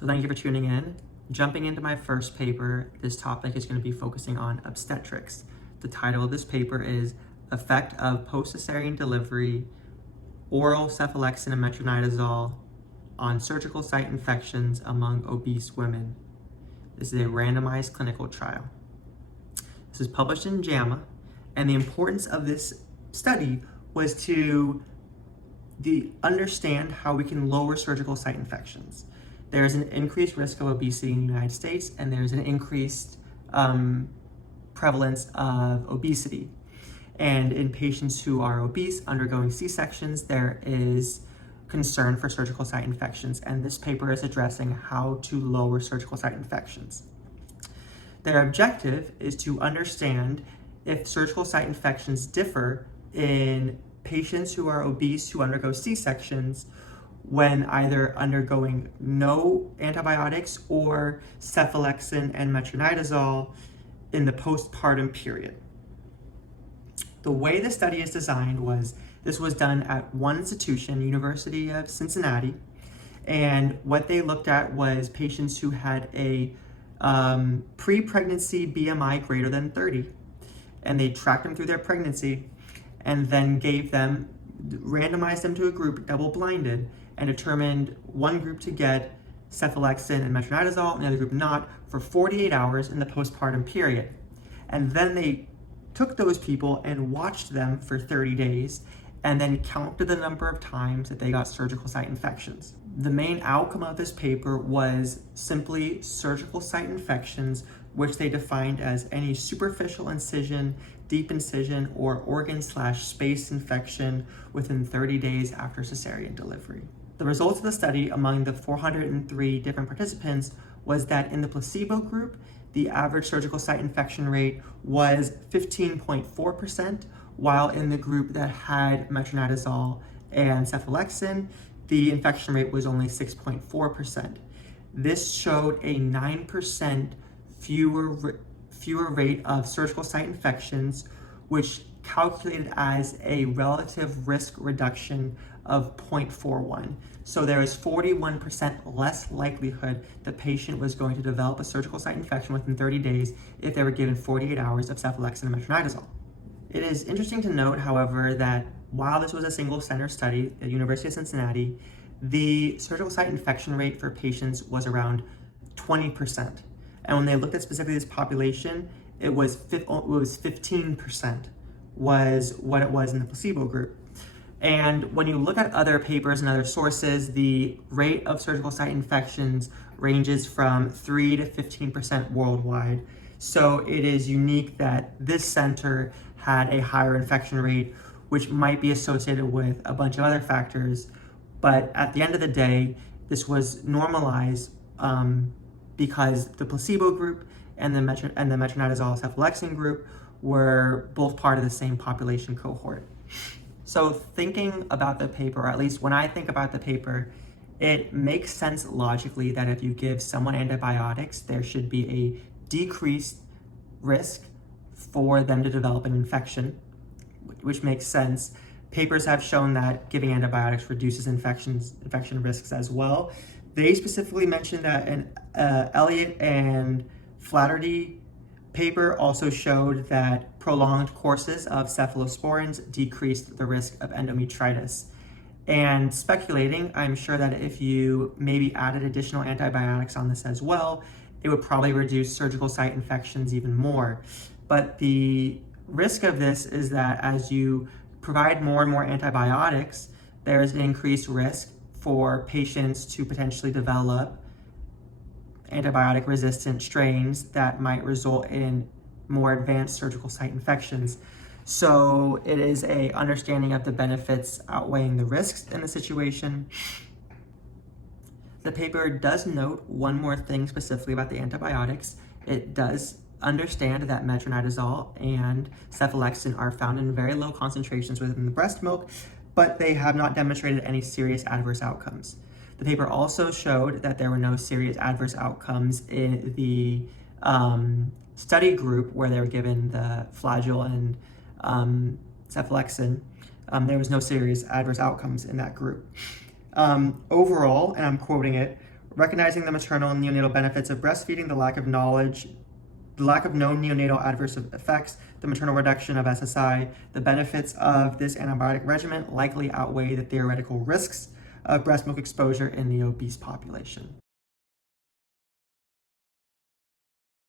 So thank you for tuning in. Jumping into my first paper, this topic is going to be focusing on obstetrics. The title of this paper is Effect of Post-Cesarean Delivery, Oral Cephalexin and Metronidazole on Surgical Site Infections Among Obese Women. This is a randomized clinical trial. This is published in Jama, and the importance of this study was to understand how we can lower surgical site infections. There's an increased risk of obesity in the United States, and there's an increased prevalence of obesity. And in patients who are obese undergoing C-sections, there is concern for surgical site infections, and this paper is addressing how to lower surgical site infections. Their objective is to understand if surgical site infections differ in patients who are obese who undergo C-sections when either undergoing no antibiotics or cephalexin and metronidazole in the postpartum period. The way the study is designed was, this was done at one institution, University of Cincinnati, and what they looked at was patients who had a pre-pregnancy BMI greater than 30, and they tracked them through their pregnancy and then randomized them to a group, double-blinded, and determined one group to get cephalexin and metronidazole and the other group not for 48 hours in the postpartum period. And then they took those people and watched them for 30 days and then counted the number of times that they got surgical site infections. The main outcome of this paper was simply surgical site infections, which they defined as any superficial incision, deep incision, or organ/space infection within 30 days after cesarean delivery. The results of the study among the 403 different participants was that in the placebo group, the average surgical site infection rate was 15.4%, while in the group that had metronidazole and cephalexin, the infection rate was only 6.4%. This showed a 9% fewer rate of surgical site infections, which calculated as a relative risk reduction of 0.41. So there is 41% less likelihood the patient was going to develop a surgical site infection within 30 days if they were given 48 hours of cephalexin and metronidazole. It is interesting to note, however, that while this was a single center study at University of Cincinnati, the surgical site infection rate for patients was around 20%. And when they looked at specifically this population, it was 15% was what it was in the placebo group. And when you look at other papers and other sources, the rate of surgical site infections ranges from 3 to 15% worldwide. So it is unique that this center had a higher infection rate, which might be associated with a bunch of other factors. But at the end of the day, this was normalized because the placebo group and the metronidazole cephalexin group were both part of the same population cohort. So thinking about the paper, or at least when I think about the paper, it makes sense logically that if you give someone antibiotics, there should be a decreased risk for them to develop an infection, which makes sense. Papers have shown that giving antibiotics reduces infection risks as well. They specifically mentioned that an Elliott and Flaherty paper also showed that prolonged courses of cephalosporins decreased the risk of endometritis. And speculating, I'm sure that if you maybe added additional antibiotics on this as well, it would probably reduce surgical site infections even more. But the risk of this is that as you provide more and more antibiotics, there's an increased risk for patients to potentially develop antibiotic resistant strains that might result in more advanced surgical site infections. So it is a understanding of the benefits outweighing the risks in the situation. The paper does note one more thing specifically about the antibiotics. It does understand that metronidazole and cephalexin are found in very low concentrations within the breast milk, but they have not demonstrated any serious adverse outcomes. The paper also showed that there were no serious adverse outcomes in the study group where they were given the flagyl and cephalexin. There was no serious adverse outcomes in that group. Overall, and I'm quoting it, Recognizing the maternal and neonatal benefits of breastfeeding, the lack of known neonatal adverse effects, the maternal reduction of SSI, the benefits of this antibiotic regimen likely outweigh the theoretical risks of breast milk exposure in the obese population.